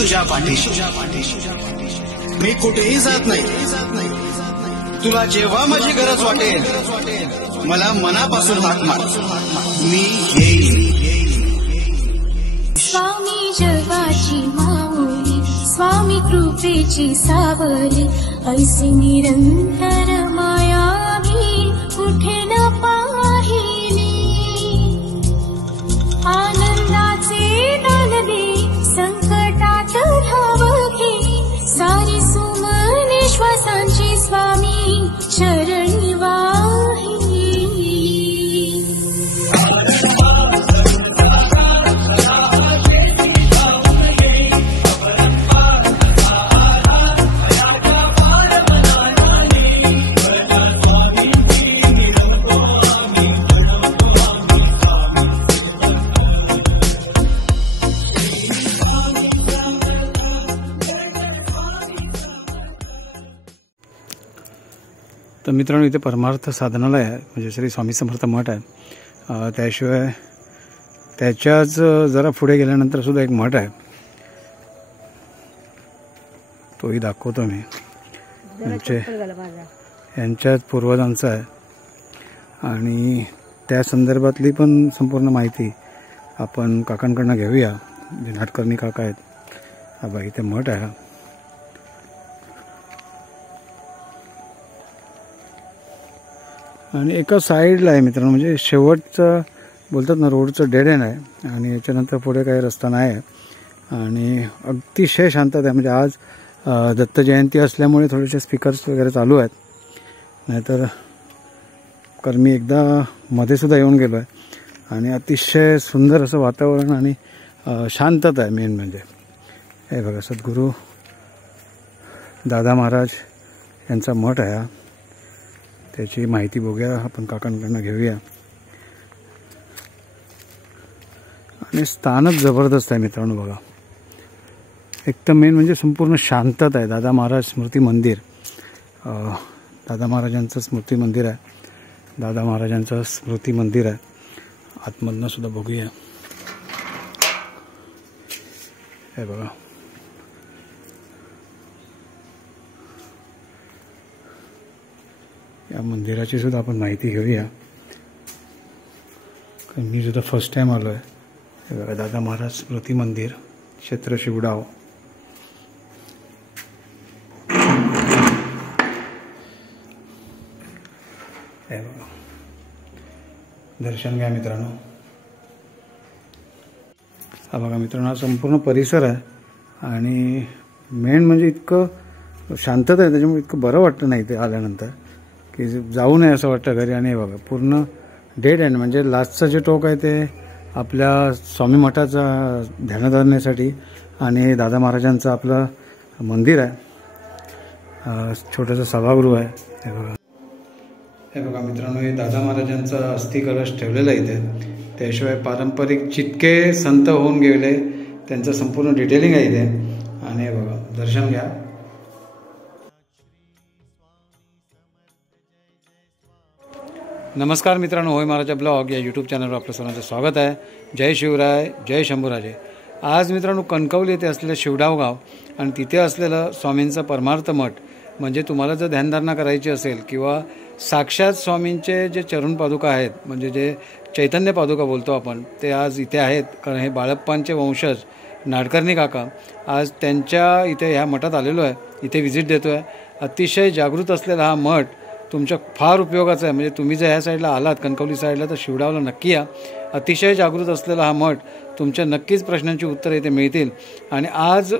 तुझ्या पाठीशी, मी कुठेही जात नाही. तुला जेव्हा माझी गरज वाटेल मला मनापासून हाक मार, मी येईन. स्वामी जगाची माऊली, स्वामी कृपेची सावली, ऐसी निरंतर माया मी कुठे न पाहिली. आनंदाचे दानवे संकटात धाव घे, सारी सुमने श्वासांची स्वामी चरणी वाहिली. तर मित्रांनो, इथे परमार्थ साधनालय आहे, म्हणजे श्री स्वामी समर्थ मठ आहे. त्याशिवाय त्याच्याच जरा पुढे गेल्यानंतर सुद्धा एक मठ आहे, तोही दाखवतो मी. यांच्याच पूर्वजांचा आहे आणि त्या संदर्भातली पण संपूर्ण माहिती आपण काकांकडनं घेऊया, जे नाटकर्णी काका आहेत. हा बघा, इथे मठ आहे. आणि एका साईडला आहे मित्रांनो, म्हणजे शेवटचं बोलतात ना, रोडचं डेड एंड आहे आणि याच्यानंतर पुढे काही रस्ता नाही आहे आणि अतिशय शांतता आहे. म्हणजे आज दत्त जयंती असल्यामुळे थोडेसे स्पीकर्स वगैरे चालू आहेत, नाहीतर कारण मी एकदा मध्ये सुद्धा येऊन गेलो आहे. आणि अतिशय सुंदर असं वातावरण आणि शांतता आहे मेन म्हणजे. हे बघा, सद्गुरू दादा महाराज यांचा मठ आहे. त्याची माहिती बघूया आपण, काकांकडनं घेऊया. आणि स्थानच जबरदस्त आहे मित्रांनो. बघा, एक तर मेन म्हणजे संपूर्ण शांतता आहे. दादा महाराज स्मृती मंदिर, दादा महाराजांचं स्मृती मंदिर आहे. दादा महाराजांचं स्मृती मंदिर आहे. आतमधनं सुद्धा बघूया. हे बघा, या मंदिराची सुद्धा आपण माहिती घेऊया, कारण मी सुद्धा फर्स्ट टाइम आलो आहे. हे बघा, दादा महाराज स्मृती मंदिर, क्षेत्र शिवडाव. हे बघा, दर्शन घ्या मित्रांनो. हा बघा मित्रांनो, हा संपूर्ण परिसर आहे आणि मेन म्हणजे इतकं शांतता आहे, त्याच्यामुळे इतकं बरं वाटतं नाही ते आल्यानंतर की जाऊ नये असं वाटतं घरी. आणि बघा, पूर्ण डेड एंड म्हणजे लास्टचं जे टोक आहे ते आपल्या स्वामी मठाचा ध्यानधारणेसाठी आणि दादा महाराजांचं आपलं मंदिर आहे, छोटंसं सभागृह आहे. हे बघा, हे बघा मित्रांनो, हे दादा महाराजांचा अस्थि कलश ठेवलेला आहे इथे. त्याशिवाय पारंपरिक जितके संत होऊन गेले त्यांचं संपूर्ण डिटेलिंग आहे इथे. आणि हे बघा, दर्शन घ्या. नमस्कार मित्रांनो, होय महाराजा ब्लॉग या यूट्यूब चॅनलवर आपलं सर्वांचं स्वागत आहे. जय शिवराय, जय शंभूराजे. आज मित्रांनो, कणकवली येथे असलेलं शिवडाव गाव आणि तिथे असलेलं स्वामींचं परमार्थ मठ, म्हणजे तुम्हाला जर ध्यानधारणा करायची असेल किंवा साक्षात स्वामींचे जे चरण पादुका आहेत, म्हणजे जे चैतन्य पादुका बोलतो आपण, ते आज इथे आहेत. कारण हे बाळप्पांचे वंशज नाडकर्णी काका आज त्यांच्या इथे ह्या मठात आलेलो आहे, इथे व्हिजिट देतो आहे. अतिशय जागृत असलेला हा मठ तुमच्या फार उपयोगाचा आहे. म्हणजे तुम्ही जर ह्या साईडला आलात, कणकवली साईडला, तर शिवडावला नक्की या. अतिशय जागृत असलेला हा मठ, तुमच्या नक्कीच प्रश्नांची उत्तरं इथे मिळतील. आणि आज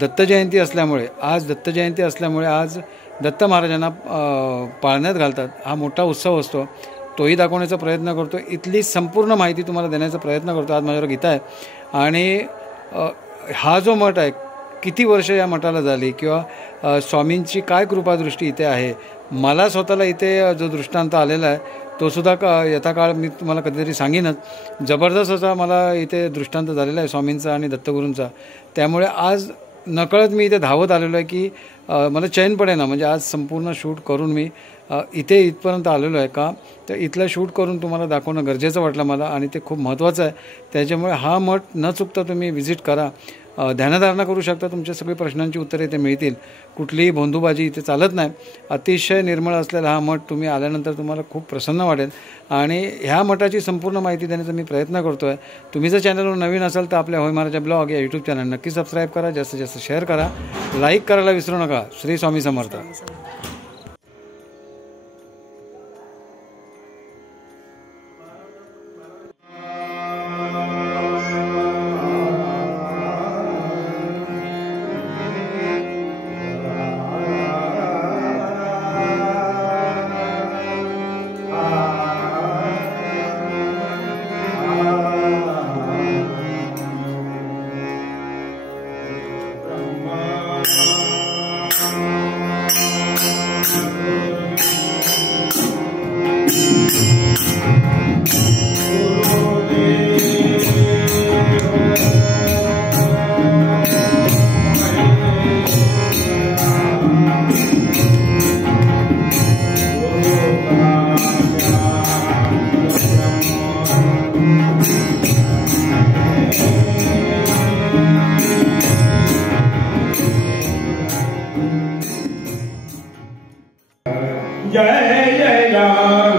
दत्त जयंती असल्यामुळे आज दत्त महाराजांना पाळण्यात घालतात, हा मोठा उत्सव असतो, तोही दाखवण्याचा प्रयत्न करतो. इथली संपूर्ण माहिती तुम्हाला देण्याचा प्रयत्न करतो. आज माझ्यावर गीता आहे. आणि हा जो मठ आहे, किती वर्ष या मठाला झाली किंवा स्वामींची काय कृपादृष्टी इथे आहे, मला स्वतःला इथे जो दृष्टांत आलेला आहे तो सुद्धा यथा काळ मी तुम्हाला कधीतरी सांगेनच. जबरदस्त असा मला इथे दृष्टांत झालेला आहे स्वामींचा आणि दत्तगुरूंचा. त्यामुळे आज नकळत मी इथे धावत आलेलो आहे की मला चैन पडेना. म्हणजे आज संपूर्ण शूट करून मी इथे इथपर्यंत आलेलो आहे. का तर इथलं शूट करून तुम्हाला दाखवणं गरजेचं वाटलं मला आणि ते खूप महत्त्वाचं आहे. त्याच्यामुळे हा मठ न चुकता तुम्ही व्हिजिट करा. ध्यानधारणा करू शकता. तुमच्या सगळी प्रश्नांची उत्तरे इथे मिळतील. कुठलीही भोंदूबाजी इथे चालत नाही. अतिशय निर्मळ असलेला हा मठ, तुम्ही आल्यानंतर तुम्हाला खूप प्रसन्न वाटेल. आणि ह्या मठाची संपूर्ण माहिती देण्याचा मी प्रयत्न करतो आहे. तुम्ही जर चॅनलवर नवीन असाल तर आपल्या होय महाराजा ब्लॉग या यूट्यूब चॅनल नक्की सबस्क्राईब करा, जास्तीत जास्त शेअर करा, लाईक करायला विसरू नका. श्री स्वामी समर्थ. जय जय राम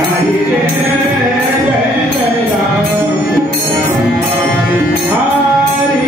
हरि जय जय राम हरि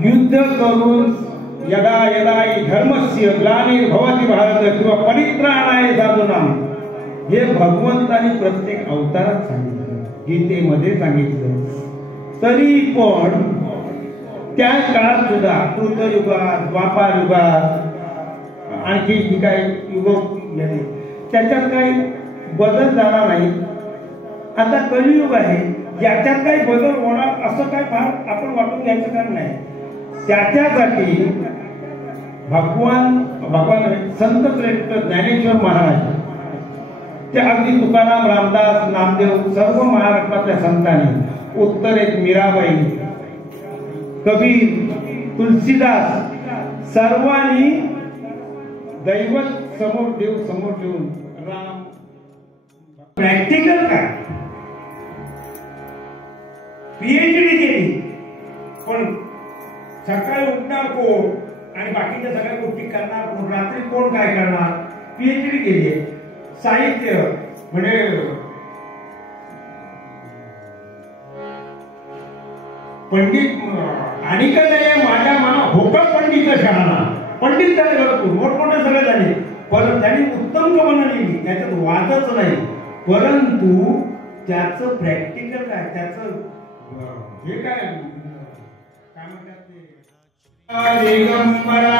युद्ध करून यदा यदा धर्मस्य ग्लानिर्भवति भारत किंवा परित्राणाय साधूनाम हे भगवंतानी प्रत्येक अवतारात सांगितलं, गीतेमध्ये सांगितलं. तरी पण त्या काळात सुद्धा कृतयुगात, द्वापार युगात, आणखी जी काही युग त्याच्यात काही बदल झाला नाही. आता कलियुग आहे, याच्यात काही बदल होणार असं काय फार आपण वाटून घ्यायचं कारण नाही. त्याच्यासाठी भगवान संत श्रेष्ठ ज्ञानेश्वर महाराज, ते अगदी तुकाराम, रामदास, नामदेव, सर्व महाराष्ट्रातल्या संतांनी, उत्तरेत मीराबाई, कबीर, तुलसीदास, सर्वांनी दैवत समोर, देव समोर ठेवून राम प्रॅक्टिकल काय पीएचडी केली. पण सकाळी उठणार कोण आणि बाकीच्या सगळ्या गोष्टी करणार कोण, रात्री कोण काय करणार, पीएचडी केली आहे. साहित्य म्हणजे पंडित आणि काय माझ्या मना होका पंडित शहाणा, पंडित झाले भरपूर, मोठमोठे सगळे झाले, पण त्यांनी उत्तम कमन लिहिली, त्याच्यात वादच नाही. परंतु त्याचं प्रॅक्टिकल काय, त्याचं हे काय म्हणतात ते दिगंबरा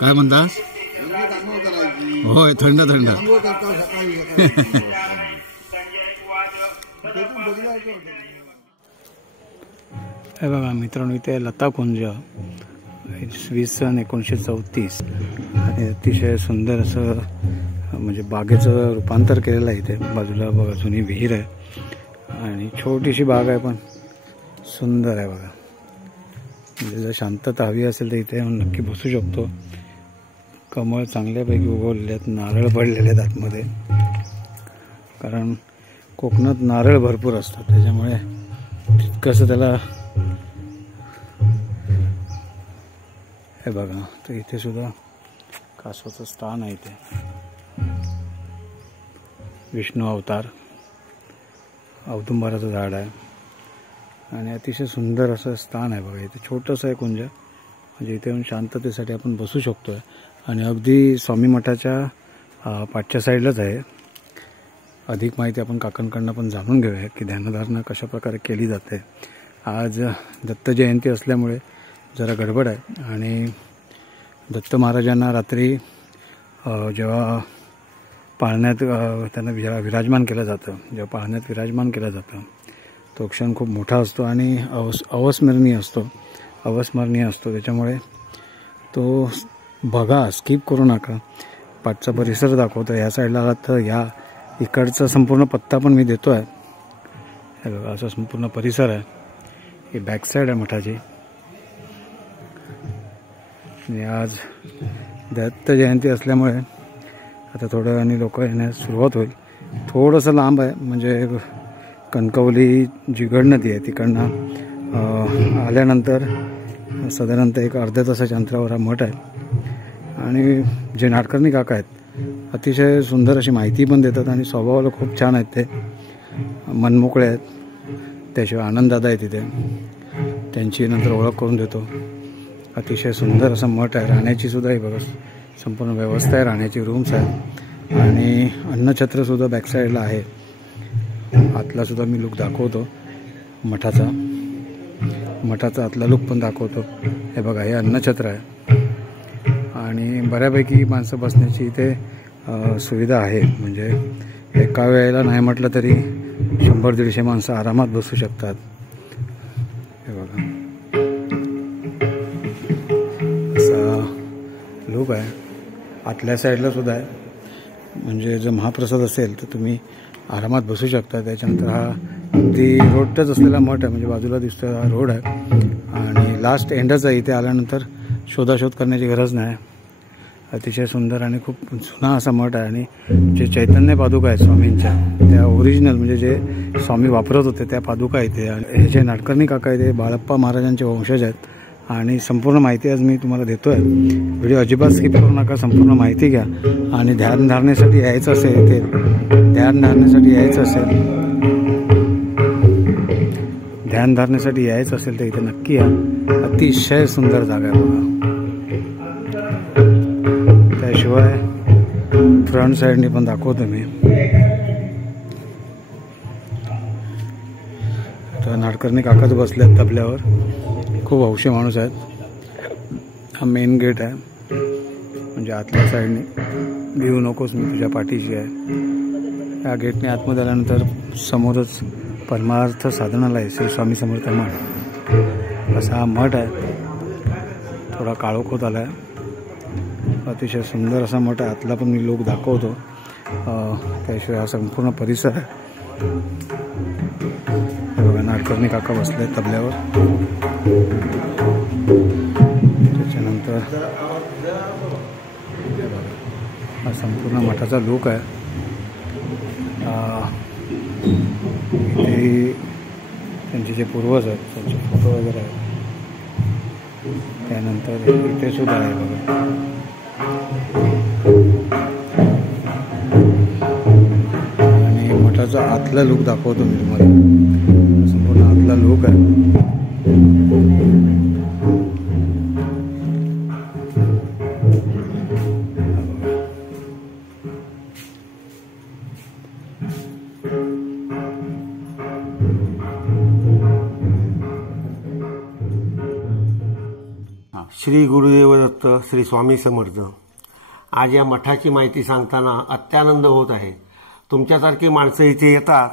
काय म्हणता? होय, थंड थंड. हे बघा मित्रांनो, इथे लताकुंज, इसवी सन 1934 आणि अतिशय सुंदर असं म्हणजे बागेचं रूपांतर केलेलं आहे. इथे बाजूला बघा जुनी विहीर आहे आणि छोटीशी बाग आहे, पण सुंदर आहे बघा. म्हणजे जर शांतता हवी असेल तर इथे येऊन नक्की बसू शकतो. कमळ चांगल्यापैकी उगवलेले आहेत, नारळ पडलेले आहेत आतमध्ये, कारण कोकणात नारळ भरपूर असतात, त्याच्यामुळे तितकंसं त्याला. हे बघा, तर इथे सुद्धा कासवाचं स्थान आहे. इथे विष्णू अवतार, औदुंबराचं झाड आहे आणि अतिशय सुंदर असं स्थान आहे बघा. इथे छोटंसं आहे कुंज, म्हणजे इथे येऊन शांततेसाठी आपण बसू शकतो आहे आणि अगदी स्वामी मठाच्या पाठच्या साईडलाच आहे. अधिक माहिती आपण काकांकडनं पण जाणून घेऊया की ध्यानधारणा कशा प्रकारे केली जाते. आज दत्त जयंती असल्यामुळे जरा गडबड आहे आणि दत्त महाराजांना रात्री जेव्हा पाळण्यात त्यांना विराजमान केलं जातं, जेव्हा पाळण्यात विराजमान केलं जातं, तो क्षण खूप मोठा असतो आणि अविस्मरणीय असतो. त्याच्यामुळे तो बघा, स्किप करू नका. पाठचा परिसर दाखवतो. या साईडला आला तर या इकडचा संपूर्ण पत्ता पण मी देतो आहे. हे बघा, असा संपूर्ण परिसर आहे. ही बॅक साईड आहे मठाची. आणि आज दत्त जयंती असल्यामुळे आता थोड्या वेळाने लोक येण्यास सुरुवात होईल. थोडंसं लांब आहे, म्हणजे कणकवली जी गड नदी आहे तिकडनं आल्यानंतर साधारणतः एक अर्ध्या तासाच्या अंतरावर हा मठ आहे. आणि जे नाडकर्णी काका आहेत अतिशय सुंदर अशी माहिती पण देतात आणि स्वभावाला खूप छान आहेत. ते मनमोकळे आहेत. त्याशिवाय आनंददादा आहे तिथे, त्यांची नंतर ओळख करून देतो. अतिशय सुंदर असं मठ आहे. राहण्याची सुद्धा ही बघा संपूर्ण व्यवस्था आहे, राहण्याची रूम्स आहेत आणि अन्नछत्रसुद्धा बॅक साईडला आहे. आतला सुद्धा मी लुक दाखवतो मठाचा आतला लुक पण दाखवतो. हे बघा, हे अन्नछत्र आहे आणि बऱ्यापैकी माणसं बसण्याची इथे सुविधा आहे. म्हणजे एका वेळेला नाही म्हटलं तरी 100-150 माणसं आरामात बसू शकतात. हे बघा, असा लुक आहे. आतल्या साईडला सुद्धा आहे. म्हणजे जर महाप्रसाद असेल तर तुम्ही आरामात बसू शकता. त्याच्यानंतर हा अगदी रोडच असलेला मठ आहे, म्हणजे बाजूला दिसतो हा रोड आहे आणि लास्ट एंडच आहे. इथे आल्यानंतर शोधाशोध करण्याची गरज नाही. अतिशय सुंदर आणि खूप जुना असा मठ आहे. आणि जे चैतन्य पादुका आहेत स्वामींच्या, त्या ओरिजिनल म्हणजे जे स्वामी वापरत होते त्या पादुका इथे. हे जे नाडकर्णी काका आहेत ते बाळप्पा महाराजांचे वंशज आहेत आणि संपूर्ण माहिती आज मी तुम्हाला देतो आहे. व्हिडिओ अजिबात स्किप करू नका, संपूर्ण माहिती घ्या. आणि ध्यानधारणेसाठी यायचं असेल तर इथे नक्की या. अतिशय सुंदर जागा आहे बघा. त्याशिवाय फ्रंट साईडने पण दाखवतो मी. तर नाडकर्णी काकाच बसले तबल्यावर. खूप हौशी माणूस आहेत. हा मेन गेट आहे, म्हणजे आतल्या साईडने भिवू नकोस मी तुझ्या पाठीशी आहे. या गेटने आतमध्ये आल्यानंतर समोरच परमार्थ साधनालय श्री स्वामी समर्थ मठ असा हा मठ आहे. थोडा काळोख होत आला आहे. अतिशय सुंदर असा मठ आहे. आतला पण मी लोक दाखवतो. त्याशिवाय हा संपूर्ण परिसर आहे. बघा, नाडकर्णी काका बसले तबल्यावर. त्याच्यानंतर हा संपूर्ण मठाचा लुक आहे. इथे त्यांचे जे पूर्वज आहेत त्यांचे फोटो वगैरे आहेत. त्यानंतर इथे सुद्धा आहे बघा. आणि मठाचा आतला लुक दाखवतो मी तुम्हाला. संपूर्ण आतला लुक आहे. श्री गुरुदेव दत्त, श्री स्वामी समर्थ. आज या मठाची माहिती सांगताना अत्यानंद होत आहे. तुमच्यासारखी माणसं इथे येतात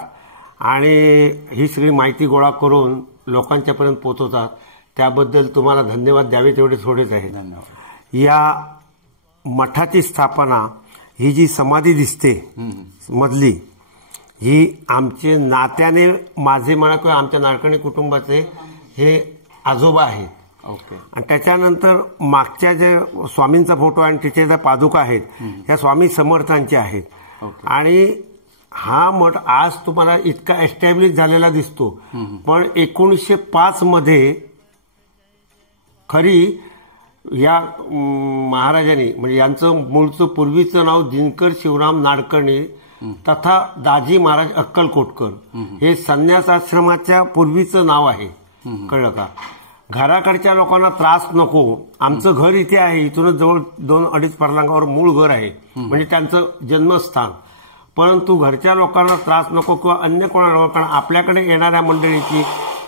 आणि ही सगळी माहिती गोळा करून लोकांच्यापर्यंत पोहोचवतात. त्याबद्दल तुम्हाला धन्यवाद द्यावे तेवढे थोडेच आहेत. या मठाची स्थापना, ही जी समाधी दिसते मधली, ही आमचे नात्याने माझे म्हणा किंवा आमच्या नाडकर्णी कुटुंबाचे हे आजोबा आहेत. ओके. आणि त्याच्यानंतर मागच्या जे स्वामींचा फोटो आणि तिथे ज्या पादुका आहेत ह्या स्वामी समर्थांच्या आहेत. आणि हा मठ आज तुम्हाला इतका एस्टॅब्लिश झालेला दिसतो, पण 1905 मध्ये खरी या महाराजांनी म्हणजे यांचं मूळचं पूर्वीचं नाव दिनकर शिवराम नाडकर्णी तथा दाजी महाराज अक्कलकोटकर, हे संन्यासाश्रमाच्या पूर्वीचं नाव आहे. कळलं का? घराकडच्या लोकांना त्रास नको, आमचं घर इथे आहे, इथूनच जवळ 2-2.5 फरलांगावर मूळ घर आहे, म्हणजे त्यांचं जन्मस्थान. परंतु घरच्या लोकांना त्रास नको किंवा अन्य कोणा लोकांना आपल्याकडे येणाऱ्या मंडळीची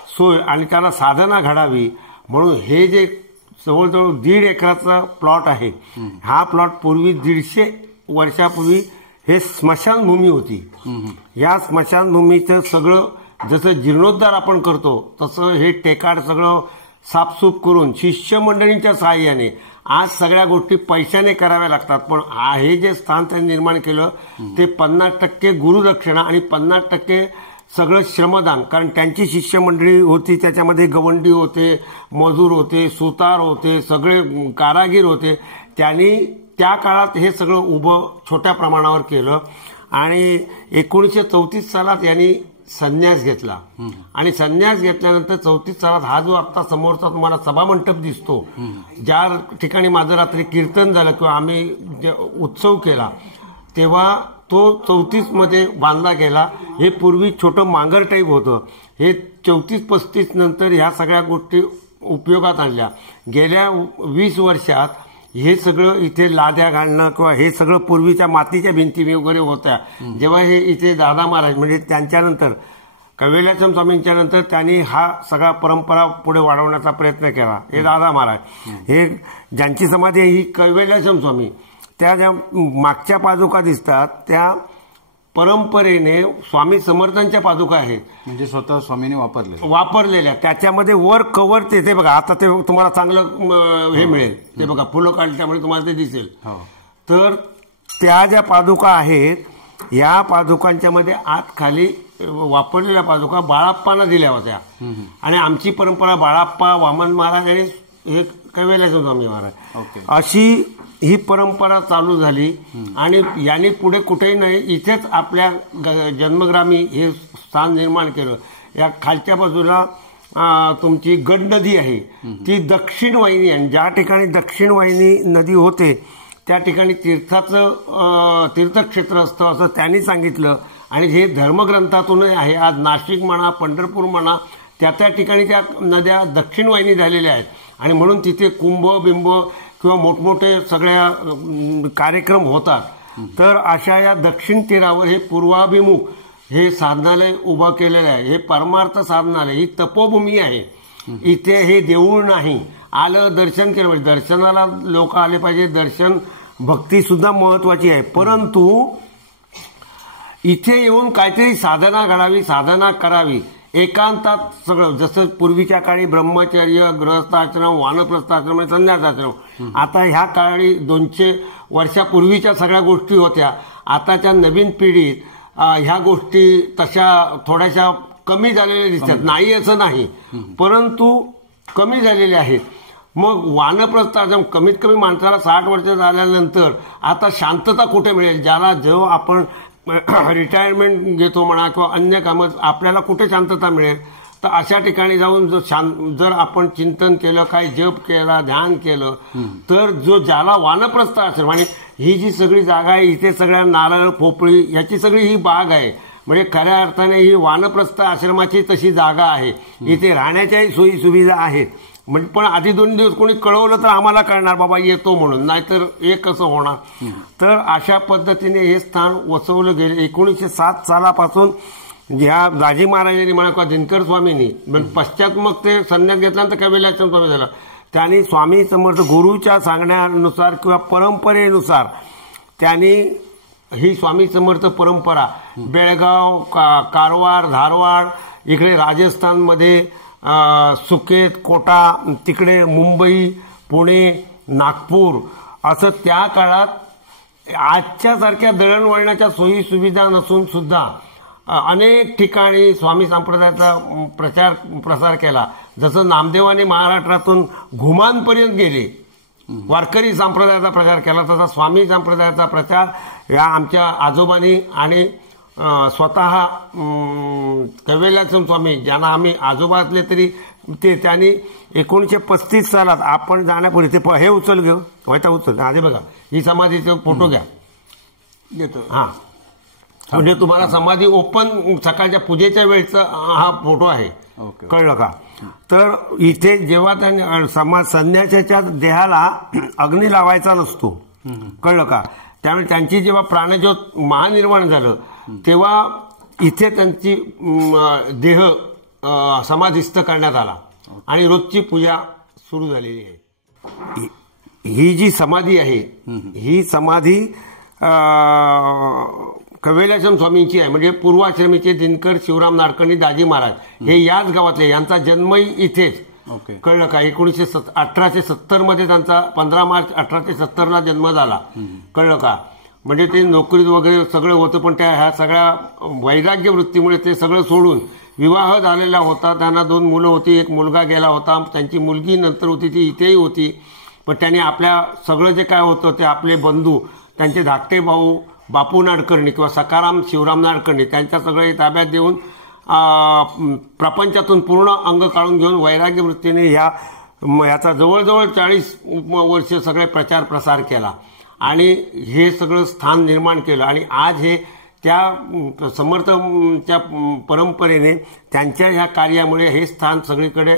सोय आणि त्यांना साधना घडावी म्हणून हे जे जवळजवळ 1.5 एकराचा प्लॉट आहे, हा प्लॉट पूर्वी 150 वर्षापूर्वी हे स्मशानभूमी होती. या स्मशानभूमीचं सगळं जसं जीर्णोद्धार आपण करतो तसं हे टेकाड सगळं साफसूफ करून शिष्यमंडळींच्या सहाय्याने आज सगळ्या गोष्टी पैशाने कराव्या लागतात. पण हे जे स्थान त्यांनी निर्माण केलं ते 50% गुरुदक्षिणा आणि 50% सगळं श्रमदान. कारण त्यांची शिष्यमंडळी होती, त्याच्यामध्ये गवंडी होते, मजूर होते, सुतार होते, सगळे कारागीर होते. त्यांनी त्या काळात हे सगळं उभं छोट्या प्रमाणावर केलं. आणि 1934 सालात यांनी संन्यास घेतला. आणि संन्यास घेतल्यानंतर 34 सालात हा जो आता समोरचा तुम्हाला सभामंडप दिसतो, ज्या ठिकाणी माझं रात्री कीर्तन झालं किंवा आम्ही उत्सव केला, तेव्हा तो 34 मध्ये बांधला गेला. हे पूर्वी छोटं मांगर टाईप होतं. हे 34-35 नंतर ह्या सगळ्या गोष्टी उपयोगात आणल्या. गेल्या 20 वर्षात हे सगळं इथे लाद्या घालणं किंवा हे सगळं पूर्वीच्या मातीच्या भिंती वगैरे होत्या. जेव्हा हे इथे दादा महाराज म्हणजे त्यांच्यानंतर कैवल्याश्रम स्वामींच्या नंतर त्यांनी हा सगळा परंपरा पुढे वाढवण्याचा प्रयत्न केला. हे दादा महाराज, हे ज्यांची समाधी आहे ही कैवल्याश्रम स्वामी, त्या ज्या मागच्या पादुका दिसतात त्या परंपरेने स्वामी समर्थांच्या पादुका आहेत, म्हणजे स्वतः स्वामींनी वापरलेल्या. त्याच्यामध्ये वर कव्हर ते बघा, आता ते तुम्हाला चांगलं हे मिळेल, ते बघा फुलं काढल्यामुळे तुम्हाला ते दिसेल. तर त्या ज्या पादुका आहेत या पादुकांच्या मध्ये आत खाली वापरलेल्या पादुका बाळाप्पांना दिल्या होत्या. आणि आमची परंपरा बाळाप्पा, वामन महाराज आणि हे कैवल्याश्रम स्वामी महाराज अशी ही परंपरा चालू झाली. आणि यांनी पुढे कुठेही नाही, इथेच आपल्या जन्मग्रामी हे स्थान निर्माण केलं. या खालच्या बाजूला तुमची गड नदी आहे, ती दक्षिण वाहिनी आहे. ज्या ठिकाणी दक्षिण वाहिनी नदी होते त्या ठिकाणी तीर्थक्षेत्र असतं असं त्यांनी सांगितलं. आणि हे धर्मग्रंथातूनही आहे. आज नाशिक म्हणा, पंढरपूर म्हणा, त्या ठिकाणी त्या नद्या दक्षिण वाहिनी झालेल्या आहेत. आणि म्हणून तिथे कुंभ बिंब किंवा मोठमोठे सगळ्या कार्यक्रम होतात. तर अशा या दक्षिण तीरावर हे पूर्वाभिमुख हे साधनालय उभं केलेलं आहे. हे परमार्थ साधनालय, ही तपोभूमी आहे. इथे हे देऊळ नाही. आलं दर्शन केलं पाहिजे, दर्शनाला लोक आले पाहिजे, दर्शन भक्ती सुद्धा महत्वाची आहे. परंतु इथे येऊन काहीतरी साधना घडावी, साधना करावी, एकांतात सगळं. जसं पूर्वीच्या काळी ब्रह्मचर्य, गृहस्थाश्रम, वानप्रस्थाश्रम, संन्यासाश्रम. आता ह्या काळी 200 वर्षापूर्वीच्या सगळ्या गोष्टी होत्या. आताच्या नवीन पिढीत ह्या गोष्टी तशा थोड्याशा कमी झालेल्या दिसतात. नाही असं नाही, परंतु कमी झालेल्या आहेत. मग वानप्रस्थाश्रम कमीत कमी माणसाला 60 वर्ष झाल्यानंतर आता शांतता कुठे मिळेल? ज्याला जेव्हा आपण रिटायरमेंट घेतो म्हणा किंवा अन्य कामं, आपल्याला कुठे शांतता मिळेल? तर अशा ठिकाणी जाऊन जर आपण चिंतन केलं, काही जप केला, ध्यान केलं, तर ज्याला वानप्रस्थ आश्रम आणि ही जी सगळी जागा आहे, इथे सगळ्या नारळ पोपळी याची सगळी ही बाग आहे. म्हणजे खऱ्या अर्थाने ही वानप्रस्थ आश्रमाची तशी जागा आहे. इथे राहण्याच्याही सोयी सुविधा आहेत. म्हणजे पण आधी 2 दिवस कोणी कळवलं तर आम्हाला कळणार बाबा येतो म्हणून, नाहीतर हे कसं होणार. तर अशा पद्धतीने हे स्थान वसवलं गेले. 1907 सालापासून ह्या दाजी महाराजांनी म्हणा किंवा दिनकर स्वामींनी, पश्चात मग ते संन्यास घेतल्यानंतर कैवल्याश्रम स्वामी झाला. त्यांनी स्वामी समर्थ गुरुच्या सांगण्यानुसार किंवा परंपरेनुसार त्यांनी ही स्वामी समर्थ परंपरा बेळगाव, कारवार, धारवाड, इकडे राजस्थानमध्ये सुकेत, कोटा, तिकडे मुंबई, पुणे, नागपूर असं त्या काळात आजच्या सारख्या दळणवळणाच्या सोयी सुविधा नसून सुद्धा अनेक ठिकाणी स्वामी संप्रदायाचा प्रसार केला. जसं नामदेवाने महाराष्ट्रातून घुमानपर्यंत गेले, वारकरी संप्रदायाचा प्रचार केला, तसा स्वामी संप्रदायाचा प्रचार या आमच्या आजोबांनी आणि स्वतः कैवल्याश्रम स्वामी, ज्यांना आम्ही आजोबा असले तरी ते त्यांनी 1935 सालात आपण जाण्यापूर्वी ते हे उचल घेऊ व्हायचा उचल आधी बघा ही समाधीचा फोटो घ्या घेतो. हा म्हणजे तुम्हाला समाधी ओपन सकाळच्या पूजेच्या वेळेचा हा फोटो आहे. कळलं का. तर इथे जेव्हा त्यांनी संन्यासाच्या देहाला अग्नी लावायचा नसतो, कळलं का. त्यामुळे त्यांची जेव्हा प्राणज्योत महानिर्वाण झालं तेव्हा इथे त्यांची देह समाधिस्थ करण्यात आला आणि रोजची पूजा सुरू झालेली आहे. ही जी समाधी आहे ही समाधी कैवल्याश्रम स्वामींची आहे. म्हणजे पूर्वाश्रमीचे दिनकर शिवराम नाडकर्णी दाजी महाराज हे याच गावातले, यांचा जन्मही इथेच. कळलं का. 1870 मध्ये त्यांचा 15 मार्च 1870 जन्म झाला. कळलं का. म्हणजे ते नोकरीत वगैरे सगळं होतं, पण त्या ह्या सगळ्या वैराग्य वृत्तीमुळे ते सगळं सोडून विवाह झालेला होता. त्यांना 2 मुलं होती, एक मुलगा गेला होता, त्यांची मुलगी नंतर होती ती इथेही होती. पण त्यांनी आपल्या सगळं जे काय होतं ते आपले बंधू, त्यांचे धाकटे भाऊ बापू नाडकर्णी किंवा सखाराम शिवराम नाडकर्णी त्यांच्या सगळे ताब्यात देऊन प्रपंचातून पूर्ण अंग काढून घेऊन वैराग्य वृत्तीने याचा जवळजवळ 40 वर्ष सगळे प्रचार प्रसार केला आणि हे सगळं स्थान निर्माण केलं. आणि आज हे त्या समर्थच्या परंपरेने त्यांच्या ह्या कार्यामुळे हे स्थान सगळीकडे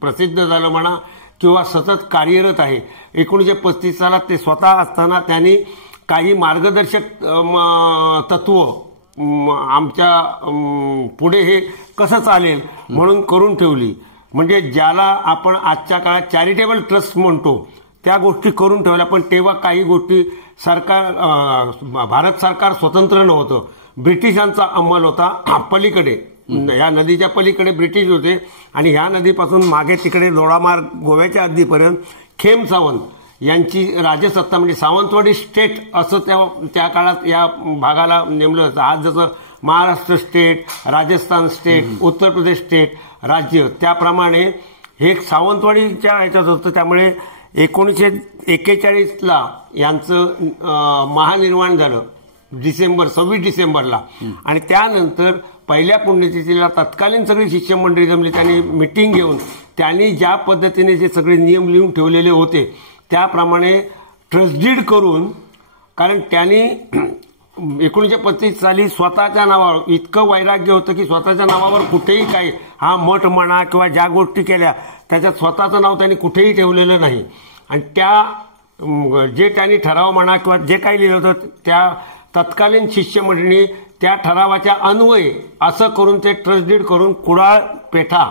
प्रसिद्ध झालं म्हणा किंवा सतत कार्यरत आहे. 1935 सालात ते स्वतः असताना त्यांनी काही मार्गदर्शक तत्व आमच्या पुढे हे कसं चालेल म्हणून करून ठेवली. म्हणजे ज्याला आपण आजच्या काळात चॅरिटेबल ट्रस्ट म्हणतो त्या गोष्टी करून ठेवल्या. पण तेव्हा काही गोष्टी भारत सरकार स्वतंत्र नव्हतं, ब्रिटिशांचा अंमल होता. पलीकडे या नदीच्या पलीकडे ब्रिटिश होते आणि ह्या नदीपासून मागे तिकडे लोणामार्ग गोव्याच्या हद्दीपर्यंत खेम सावंत यांची राजसत्ता म्हणजे सावंतवाडी स्टेट असं त्या काळात या भागाला नेमलं होतं. आज जसं Maharashtra state, Rajasthan state, Uttar Pradesh state राज्य, त्याप्रमाणे हे सावंतवाडीच्या ह्याच्यात होतं. त्यामुळे 1941 यांचं महानिर्वाण झालं 26 डिसेंबरला. आणि त्यानंतर पहिल्या पुण्यतिथीला तत्कालीन सगळी शिष्यमंडळी जमली. त्यांनी मिटिंग घेऊन त्यांनी ज्या पद्धतीने जे सगळे नियम लिहून ठेवलेले होते त्याप्रमाणे ट्रस्टडीड करून, कारण त्यांनी 1935 साली स्वतःच्या नावावर इतकं वैराग्य होतं की स्वतःच्या नावावर कुठेही काही हा मठ म्हणा किंवा ज्या गोष्टी केल्या त्याच्यात स्वतःचं नाव त्यांनी कुठेही ठेवलेलं नाही. आणि त्या जे त्यांनी ठराव म्हणा किंवा जे काही लिहिलं होतं त्या तत्कालीन शिष्यमंडळींनी त्या ठरावाच्या अन्वये असं करून ते ट्रस्टडीड करून कुडाळ पेठा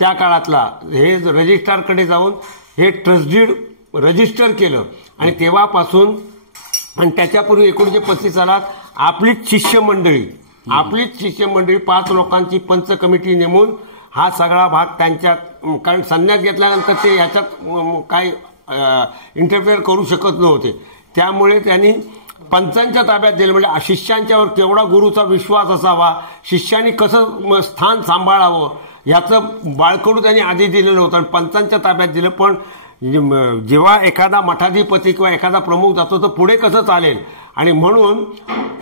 त्या काळातला हे रजिस्ट्रारकडे जाऊन हे ट्रस्टडीड रजिस्टर केलं. आणि तेव्हापासून आणि त्याच्यापूर्वी 1935 सालात आपलीच शिष्यमंडळी 5 लोकांची पंच कमिटी नेमून हा सगळा भाग त्यांच्या, कारण संन्यास घेतल्यानंतर ते ह्याच्यात काही इंटरफेअर करू शकत नव्हते. त्यामुळे त्यांनी पंचांच्या ताब्यात दिलं. म्हणजे शिष्यांच्यावर केवढा गुरुचा विश्वास असावा, शिष्यांनी कसं स्थान सांभाळावं याचं बाळकडू त्यांनी आधी दिलेलं होतं आणि पंचांच्या ताब्यात दिलं. पण जेव्हा एखादा मठाधिपती किंवा एखादा प्रमुख जातो तर पुढे कसं चालेल, आणि म्हणून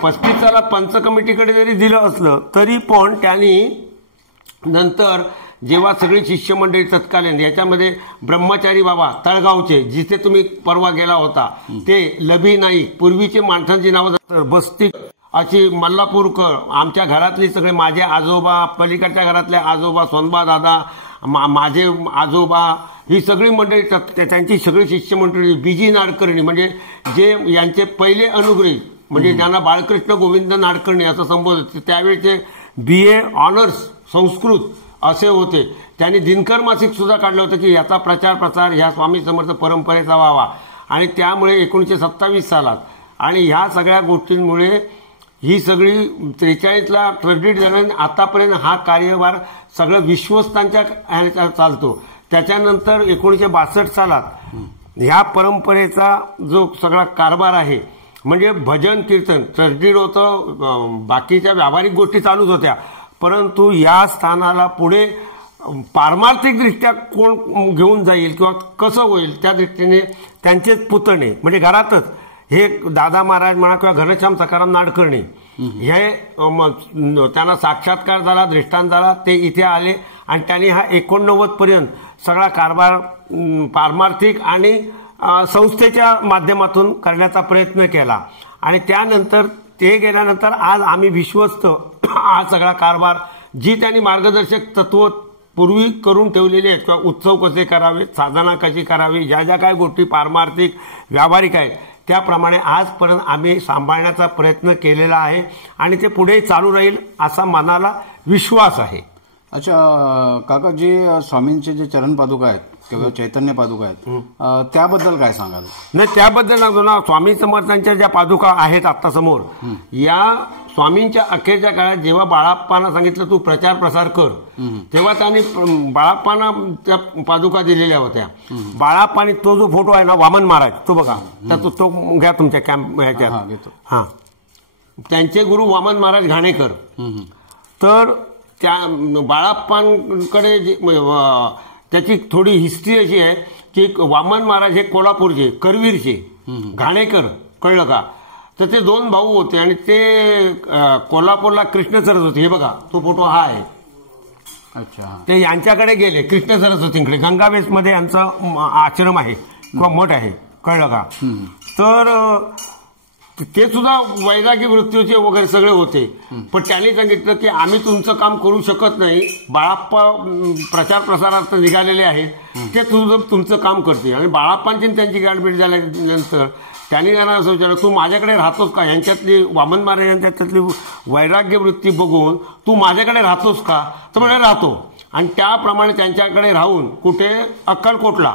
35 सालात पंच कमिटीकडे जरी दिलं असलं तरी पण त्यांनी नंतर जेव्हा सगळी शिष्यमंडळी तत्कालीन याच्यामध्ये ब्रह्मचारी बाबा तळगावचे जिथे तुम्ही परवा गेला होता ते लभी नाईक, पूर्वीचे माणसांची नावं बस्ती अशी मल्लापूरकर, आमच्या घरातली सगळे माझे आजोबा, पलीकडच्या घरातले आजोबा, सोनबा दादा, माझे आजोबा, ही सगळी मंडळी त्यांची सगळी शिष्यमंडळी, बीजी नाडकर्णी म्हणजे जे यांचे पहिले अनुग्रही म्हणजे ज्यांना बाळकृष्ण गोविंद नाडकर्णी असं संबोधत, त्यावेळेचे BA ऑनर्स संस्कृत असे होते. त्यांनी दिनकर मासिक सुद्धा काढलं होतं की याचा प्रचार ह्या स्वामी समर्थ परंपरेचा व्हावा. आणि त्यामुळे 1927 सालात आणि ह्या सगळ्या गोष्टींमुळे ही सगळी 43ला ट्रस्टीड झालं. आतापर्यंत हा कार्यभार सगळं विश्वस्तांच्या चालतो. त्याच्यानंतर 1962 सालात ह्या परंपरेचा जो सगळा कारभार आहे म्हणजे भजन कीर्तन ट्रस्टीड होतं, बाकीच्या व्यावहारिक गोष्टी चालूच होत्या, परंतु या स्थानाला पुढे पारमार्थिकदृष्ट्या कोण घेऊन जाईल किंवा कसं होईल त्या दृष्टीने त्यांचेच पुतणे म्हणजे घरातच हे दादा महाराज म्हणा किंवा घनश्याम सखाराम नाडकर्णी हे त्यांना साक्षात्कार झाला, दृष्टांत झाला, ते इथे आले आणि त्यांनी हा 89 पर्यंत सगळा कारभार पारमार्थिक आणि संस्थेच्या माध्यमातून करण्याचा प्रयत्न केला. आणि त्यानंतर ते गेल्यानंतर आज आम्ही विश्वस्त हा सगळा कारभार जी त्यांनी मार्गदर्शक तत्व पूर्वी करून ठेवलेले आहेत किंवा उत्सव कसे करावे, साधना कशी करावी, ज्या ज्या काही गोष्टी पारमार्थिक व्यावहारिक आहेत त्याप्रमाणे आजपर्यंत आम्ही सांभाळण्याचा प्रयत्न केलेला आहे आणि ते पुढे चालू राहील असा मनाला विश्वास आहे. अच्छा काका, जे स्वामींचे जे चरण पादुका आहेत किंवा चैतन्य पादुका आहेत त्याबद्दल काय सांगाल? नाही, त्याबद्दल सांगतो ना. स्वामी समर्थांच्या ज्या पादुका आहेत आता समोर, या स्वामींच्या अखेरच्या काळात जेव्हा बाळाप्पांना सांगितलं तू प्रचार प्रसार कर, तेव्हा त्यांनी बाळाप्पांना त्या पादुका दिलेल्या होत्या. बाळाप्पांनी तो जो फोटो आहे ना वामन महाराज, तो बघा, तो घ्या तुमच्या कॅम्प ह्याच्यात. हा, त्यांचे गुरु वामन महाराज घाणेकर. तर त्या बाळाप्पांकडे त्याची थोडी हिस्ट्री अशी आहे की वामन महाराज हे कोल्हापूरचे, करवीरचे, घाणेकर, कळलं का? तर ते 2 भाऊ होते आणि ते कोल्हापूरला कृष्ण सरस्वती, हे बघा तो फोटो हा आहे. अच्छा, ते यांच्याकडे गेले कृष्ण सरस्वतींकडे. गंगावेसमध्ये यांचा आश्रम आहे किंवा मठ आहे, कळलं का? तर ते सुद्धा वैरागी वृत्तीचे वगैरे सगळे होते. पण त्यांनी सांगितलं की आम्ही तुमचं काम करू शकत नाही, बाळाप्पा प्रचार प्रसारार्थ निघालेले आहेत, ते तुमचं काम करते. आणि बाळाप्पांची त्यांची गाठभेट झाल्यानंतर त्यांनी त्यांना असं विचारलं तू माझ्याकडे राहतोस का? यांच्यातली वामन महाराज यांच्यातली वैराग्य वृत्ती बघून तू माझ्याकडे राहतोस का? तर म्हणजे राहतो. आणि त्याप्रमाणे त्यांच्याकडे राहून कुठे अक्कलकोटला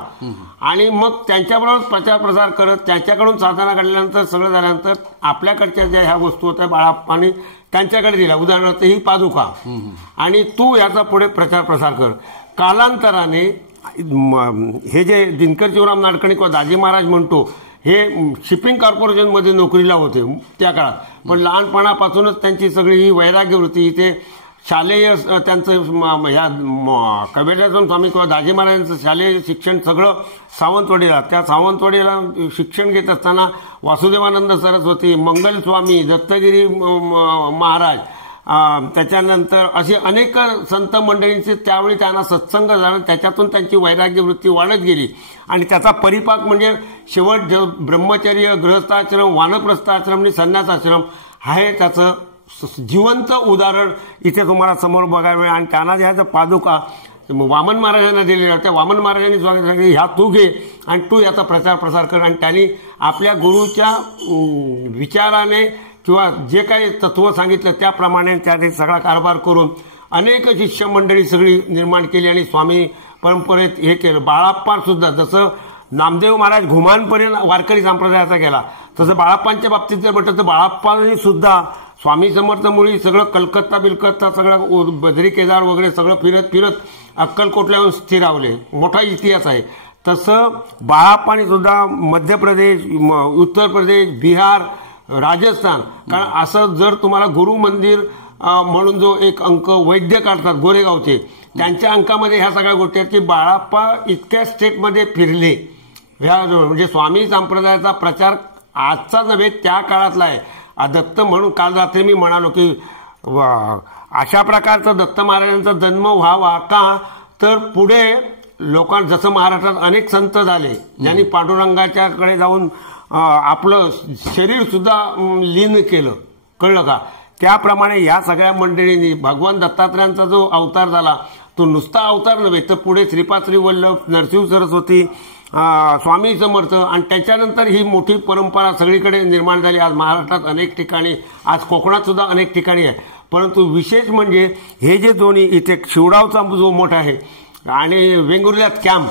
आणि मग त्यांच्याबरोबर प्रचार प्रसार करत त्यांच्याकडून साधना काढल्यानंतर सगळं झाल्यानंतर आपल्याकडच्या ज्या ह्या वस्तू होत्या बाळाप्पांनी त्यांच्याकडे दिल्या. उदाहरणार्थ ही पादुका, आणि तू याचा पुढे प्रचार प्रसार कर. कालांतराने हे जे दिनकर शिवराम नाडकर्णी किंवा दाजी महाराज म्हणतो हे शिपिंग कॉर्पोरेशनमध्ये नोकरीला होते त्या काळात, पण लहानपणापासूनच त्यांची सगळी ही वैराग्य वृत्ती इथे शालेय त्यांचं ह्या कबीरदास स्वामी किंवा दाजी महाराजांचं शालेय शिक्षण सगळं सावंतवाडीला. त्या सावंतवाडीला शिक्षण घेत असताना वासुदेवानंद सरस्वती, मंगल स्वामी, दत्तगिरी महाराज, त्याच्यानंतर अशी अनेक संत मंडळींचे त्यावेळी त्यांना सत्संग झाला. त्याच्यातून त्यांची वैराग्य वृत्ती वाढत गेली आणि त्याचा परिपाक म्हणजे शेवट ब्रह्मचर्य, गृहस्थाश्रम, वानप्रस्थाश्रम आणि संन्यासाश्रम आहे त्याचं जिवंत उदाहरण इथे तुम्हाला समोर बघायला मिळेल. आणि त्यांना ज्या पादुका वामन महाराजांना दिलेल्या त्या वामन महाराजांनी सांगितलं ह्या तू घे आणि तू याचा प्रचार प्रसार कर. आणि त्यांनी आपल्या गुरुच्या विचाराने किंवा जे काही तत्व सांगितलं त्याप्रमाणे त्याने सगळा कारभार करून अनेक शिष्य मंडळी सगळी निर्माण केली आणि स्वामी परंपरेत हे केलं. बाळाप्पा सुद्धा जसं नामदेव महाराज घुमानपर्यंत वारकरी संप्रदायाचा गेला, तसं बाळाप्पांच्या बाबतीत जर म्हटलं तर बाळाप्पांनी सुद्धा स्वामी समर्थमुळे सगळं कलकत्ता सगळं बद्री केदार वगैरे सगळं फिरत फिरत अक्कलकोटला येऊन स्थिरावले. मोठा इतिहास आहे. तसं बाळाप्पांनी सुद्धा मध्य प्रदेश, उत्तर प्रदेश, बिहार, राजस्थान, कारण असं जर तुम्हाला गुरु मंदिर म्हणून जो एक अंक वैद्य काढतात गोरेगावचे, त्यांच्या अंकामध्ये ह्या सगळ्या गोष्टी आहेत की बाळाप्पा इतक्या स्टेटमध्ये फिरले. ह्या म्हणजे स्वामी संप्रदायाचा प्रचार आजचा नव्हे त्या काळातला आहे. दत्त म्हणून काल रात्री मी म्हणालो की अशा प्रकारचा दत्त महाराजांचा जन्म व्हावा का, तर पुढे लोकांना जसं महाराष्ट्रात अनेक संत झाले ज्यांनी पांडुरंगाच्याकडे जाऊन आपलं शरीर सुद्धा लीन केलं, कळलं का, त्याप्रमाणे या सगळ्या मंडळींनी भगवान दत्तात्रयांचा जो अवतार झाला तो नुसता अवतार नव्हे तर पुढे श्रीपाद श्री वल्लभ, नरसिंह सरस्वती, स्वामी समर्थ आणि त्याच्यानंतर ही मोठी परंपरा सगळीकडे निर्माण झाली. आज महाराष्ट्रात अनेक ठिकाणी, आज कोकणात सुद्धा अनेक ठिकाणी आहे. परंतु विशेष म्हणजे हे जे दोन्ही इथे शिवडावचा जो मठ आहे आणि वेंगुर्ल्यात कॅम्प,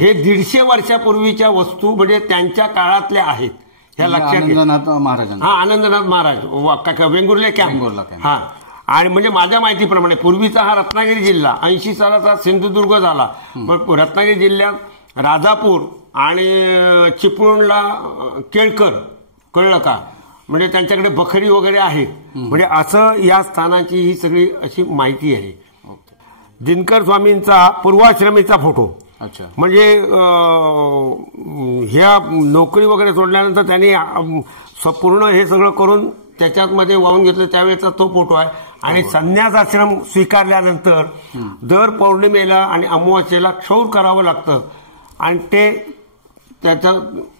हे 150 वर्षापूर्वीच्या वस्तू म्हणजे त्यांच्या काळातल्या आहेत. ह्या लक्षात आनंदनाथ महाराज. हा, आनंदनाथ महाराज वेंगुर्ले कॅम्प. हा, आणि म्हणजे माझ्या माहितीप्रमाणे पूर्वीचा हा रत्नागिरी जिल्हा 80 सालाचा सिंधुदुर्ग झाला. पण रत्नागिरी जिल्ह्यात राजापूर आणि चिपळूणला केळकर, कळलं का, म्हणजे त्यांच्याकडे बखरी वगैरे आहेत. म्हणजे असं या स्थानाची ही सगळी अशी माहिती आहे. दिनकर स्वामींचा पूर्वाश्रमीचा फोटो. अच्छा. म्हणजे ह्या नोकरी वगैरे सोडल्यानंतर त्यांनी पूर्ण हे सगळं करून त्याच्यात मध्ये वाहून घेतलं त्यावेळेचा तो फोटो आहे. आणि संन्यास आश्रम स्वीकारल्यानंतर दर पौर्णिमेला आणि अमावास्येला क्षौर करावं लागतं आणि ते त्याचा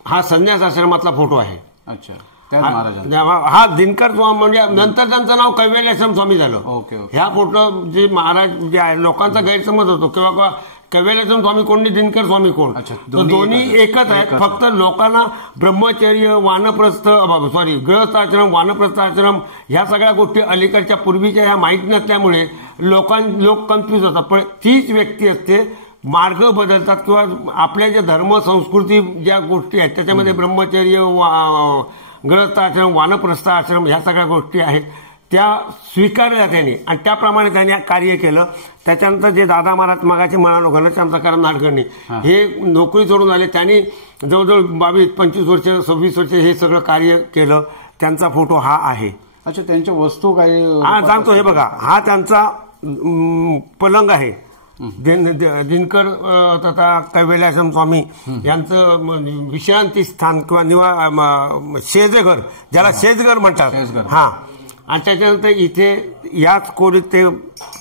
हा संन्यास आश्रमातला फोटो आहे. अच्छा. हा दिनकर स्वामी म्हणजे नंतर त्यांचं नाव कैवल्याश्रम स्वामी झालं. ओके. ह्या फोटो जे महाराज जे आहे लोकांचा गैरसमज होतो किंवा कैवल्याश्रम स्वामी कोण आणि दिनकर स्वामी कोण, दोन्ही एकच आहेत. फक्त लोकांना ब्रह्मचर्य, वानप्रस्थ, गृहस्थाश्रम, वानप्रस्थ आश्रम ह्या सगळ्या गोष्टी अलीकडच्या पूर्वीच्या ह्या माहीत नसल्यामुळे लोक कन्फ्युज होतात. पण तीच व्यक्ती असते, मार्ग बदलतात किंवा आपल्या ज्या धर्म संस्कृती ज्या गोष्टी आहेत त्याच्यामध्ये ब्रह्मचर्य, गृहस्थाश्रम, वानप्रस्थ आश्रम ह्या सगळ्या गोष्टी आहेत त्या स्वीकारल्या त्यांनी आणि त्याप्रमाणे त्यांनी कार्य केलं. त्याच्यानंतर जे दादा महाराज मगाची म्हणालो घनश्याम सखाराम नाडकर्णी हे नोकरी सोडून आले, त्यांनी जवळजवळ 22-25 वर्ष 26 वर्ष हे सगळं कार्य केलं. त्यांचा फोटो हा आहे. अच्छा. त्यांच्या वस्तू काही हा सांगतो. हे बघा, हा त्यांचा पलंग आहे. दिनकर तथा कैवल्याश्रम स्वामी यांचं विश्रांती स्थान किंवा शेजघर, ज्याला शेजघर म्हणतात. हा, आणि त्याच्यानंतर इथे याच खोलीत ते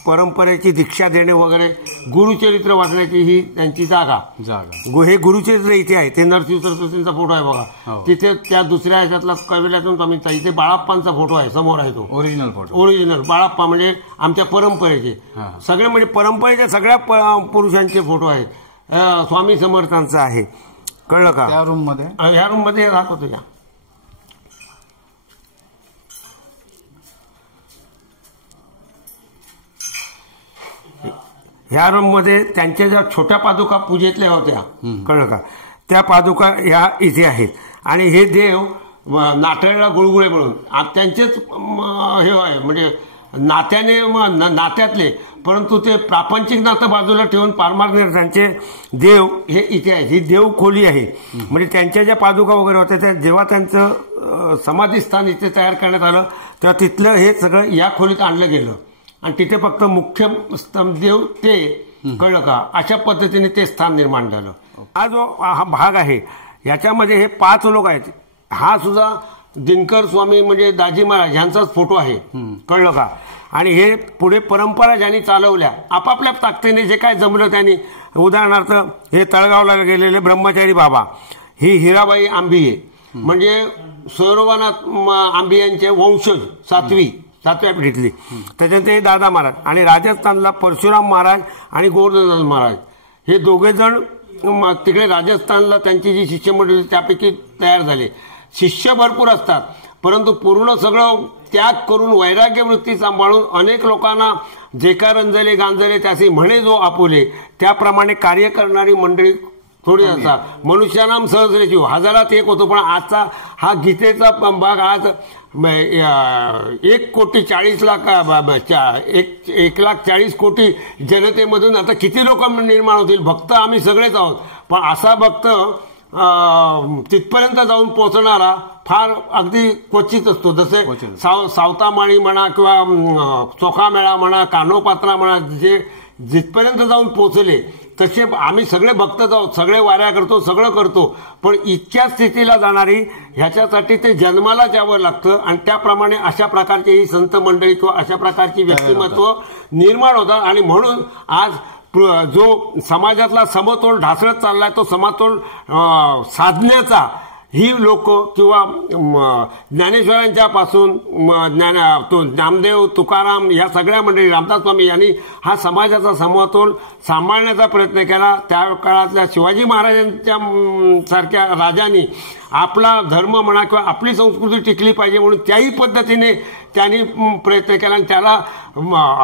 परंपरेची दीक्षा देणे वगैरे, गुरुचरित्र वाचण्याची ही त्यांची जागा. हे गुरुचरित्र इथे आहे. ते नरसिंह सरस्वतींचा फोटो आहे बघा. तिथे त्या दुसऱ्या ह्याच्यातला कैवल्याश्रम स्वामींचा, इथे बाळाप्पांचा फोटो आहे, समोर आहे तो ओरिजिनल फोटो. ओरिजिनल बाळाप्पा म्हणजे आमच्या परंपरेचे सगळे, म्हणजे परंपरेच्या सगळ्या पुरुषांचे फोटो आहेत. स्वामी समर्थांचा आहे, कळलं का. त्या रूम मध्ये, ह्या रूम मध्ये राहतो या. ह्या रूम मध्ये त्यांच्या ज्या छोट्या पादुका पूजेतल्या होत्या, कळलं का, त्या पादुका ह्या इथे आहेत. आणि हे देव नाटळला गुळगुळे म्हणून त्यांचेच हे आहे, म्हणजे नात्याने नात्यातले, परंतु ते प्रापंचिक नातं बाजूला ठेवून पारमार्थ त्यांचे देव हे इथे आहेत. ही देव खोली आहे. म्हणजे त्यांच्या ज्या पादुका वगैरे होत्या त्या जेव्हा त्यांचं समाधीस्थान इथे तयार करण्यात आलं तेव्हा तिथलं हे सगळं या खोलीत आणलं गेलं आणि तिथे फक्त मुख्य स्तंभदेव ते, कळलं का, अशा पद्धतीने ते स्थान निर्माण झालं. हा जो हा भाग आहे याच्यामध्ये हे 5 लोक आहेत. हा सुद्धा दिनकर स्वामी म्हणजे दाजी महाराज यांचाच फोटो आहे, कळलं का. आणि हे पुढे परंपरा ज्यांनी चालवल्या आपापल्या ताकदीने जे काय जमलं त्यांनी, उदाहरणार्थ हे तळगावला गेलेले ब्रह्मचारी बाबा, ही हिराबाई आंबिये म्हणजे सौरवनाथ आंबियांचे वंशज सातव्या पिढीतली. त्याच्यानंतर हे दादा महाराज आणि राजस्थानला परशुराम महाराज आणि गोवर्धनदास महाराज हे दोघे जण तिकडे राजस्थानला त्यांची जी शिष्यमंडळी त्यापैकी तयार झाले. शिष्य भरपूर असतात परंतु पूर्ण सगळं त्याग करून वैराग्य वृत्ती सांभाळून अनेक लोकांना जेका रंजले गांजले त्याचे म्हणे जो आपुले त्याप्रमाणे कार्य करणारी मंडळी थोडी असतात. मनुष्यानाम सहस्र जीव, 1000 एक होतो. पण आजचा हा गीतेचा भाग आज 1,40,00,000 जनतेमधून आता किती लोक निर्माण होतील. भक्त आम्ही सगळेच आहोत, पण असा भक्त तिथपर्यंत जाऊन पोहोचणारा फार अगदी क्वचित असतो. जसे सावतामाळी म्हणा किंवा चोखामेळा म्हणा, कान्होपात्रा म्हणा, जे जिथपर्यंत जाऊन पोहोचले तसे आम्ही सगळे भक्त आहोत, सगळे वाऱ्या करतो, सगळं करतो, पण इतक्या स्थितीला जाणारी ह्याच्यासाठी ते जन्माला यावं लागतं आणि त्याप्रमाणे अशा प्रकारची ही संत मंडळी किंवा अशा प्रकारची व्यक्तिमत्व निर्माण होतात. आणि म्हणून आज जो समाजातला समतोल ढासळत चाललाय तो समतोल साधण्याचा ही लोक किंवा ज्ञानेश्वरांच्या पासून नामदेव, तुकाराम या सगळ्या मंडळी, रामदास स्वामी यांनी हा समाजाचा समतोल सांभाळण्याचा प्रयत्न केला. त्या काळातल्या शिवाजी महाराजांच्या सारख्या राजांनी आपला धर्म म्हणा किंवा आपली संस्कृती टिकली पाहिजे म्हणून त्याही पद्धतीने त्यांनी प्रयत्न केला. आणि त्याला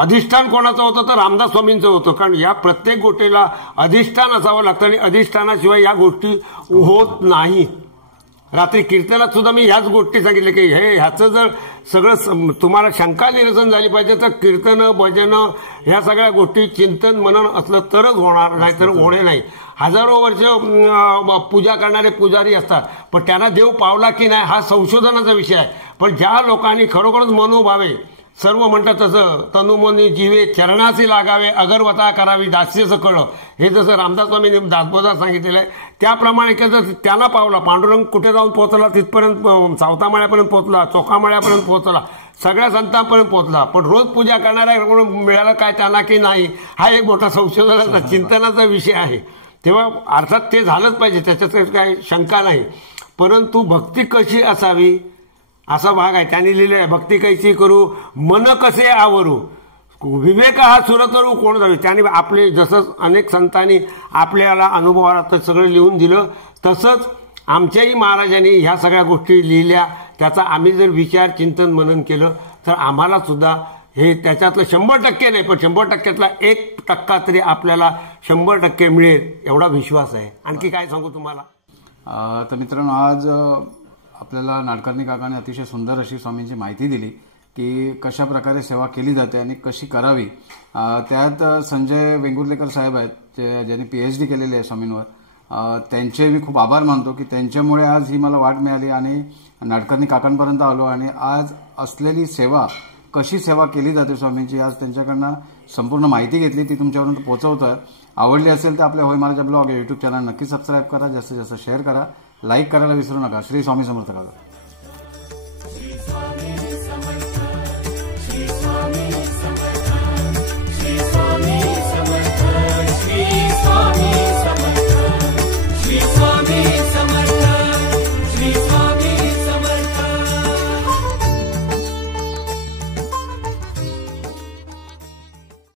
अधिष्ठान कोणाचं होतं तर रामदास स्वामींचं होतं. कारण या प्रत्येक गोष्टीला अधिष्ठान असावं लागतं आणि अधिष्ठानाशिवाय या गोष्टी होत नाहीत. रात्री कीर्तनात सुद्धा मी ह्याच गोष्टी सांगितल्या की ह्याचं जर सगळं तुम्हाला शंका निरसन झाली पाहिजे तर कीर्तन, भजन ह्या सगळ्या गोष्टी चिंतन मनन असलं तरच होणार, नाहीतर होणे नाही. हजारो वर्ष पूजा करणारे पुजारी असतात, पण त्यांना देव पावला की नाही हा संशोधनाचा विषय आहे. पण ज्या लोकांनी खरोखरच मनोभावे सर्व म्हणतात तसं तनुमनी जीवे चरणाचे लागावे, अगरवता करावी दास्यचं कळं, हे जसं रामदास स्वामींनी दासबोधात सांगितलेलं आहे त्याप्रमाणे त्यांना पावला. पांडुरंग कुठे जाऊन पोहोचला तिथपर्यंत, सावतामाळ्यापर्यंत पोहोचला, चोखामाळ्यापर्यंत पोहोचला, सगळ्या संतांपर्यंत पोहोचला. पण रोज पूजा करणाऱ्या मिळालं काय त्यांना की नाही हा एक मोठा संशोधनाचा चिंतनाचा विषय आहे. तेव्हा अर्थात ते झालंच पाहिजे, त्याच्यात काही शंका नाही. परंतु भक्ती कशी असावी असा भाग आहे. त्यांनी लिहिलं आहे, भक्ती कैसी करू मन कसे आवरू, विवेक हा सुरतरू कोण जावी. त्यांनी आपले जसं अनेक संतांनी आपल्याला अनुभवात सगळं लिहून दिलं तसंच आमच्याही महाराजांनी ह्या सगळ्या गोष्टी लिहिल्या. त्याचा आम्ही जर विचार चिंतन मनन केलं तर आम्हाला सुद्धा हे त्याच्यातलं 100% नाही पण 100%तला 1% तरी आपल्याला 100% मिळेल एवढा विश्वास आहे. आणखी काय सांगू तुम्हाला. तर मित्रांनो, आज आपल्याला नाडकर्णी काकाने अतिशय सुंदर अशी स्वामींची माहिती दिली की कशा प्रकारे सेवा केली जाते आणि कशी करावी. त्यात संजय वेंगुर्लेकर साहेब आहेत ज्यांनी PhD केलेली आहे स्वामींवर, त्यांचे मी खूप आभार मानतो की त्यांच्यामुळे आज ही मला वाट मिळाली आणि नाडकर्णी काकांपर्यंत आलो आणि आज असलेली सेवा, कशी सेवा केली जाते स्वामींची, आज त्यांच्याकडनं संपूर्ण माहिती घेतली, ती तुमच्यापर्यंत पोहोचवतोय. आवडली असेल तर आपल्या होय महाराजा ब्लॉग या YouTube चॅनल नक्की सबस्क्राईब करा, जास्तीत जास्त शेअर करा, लाईक करायला विसरू नका. श्री स्वामी समर्थ.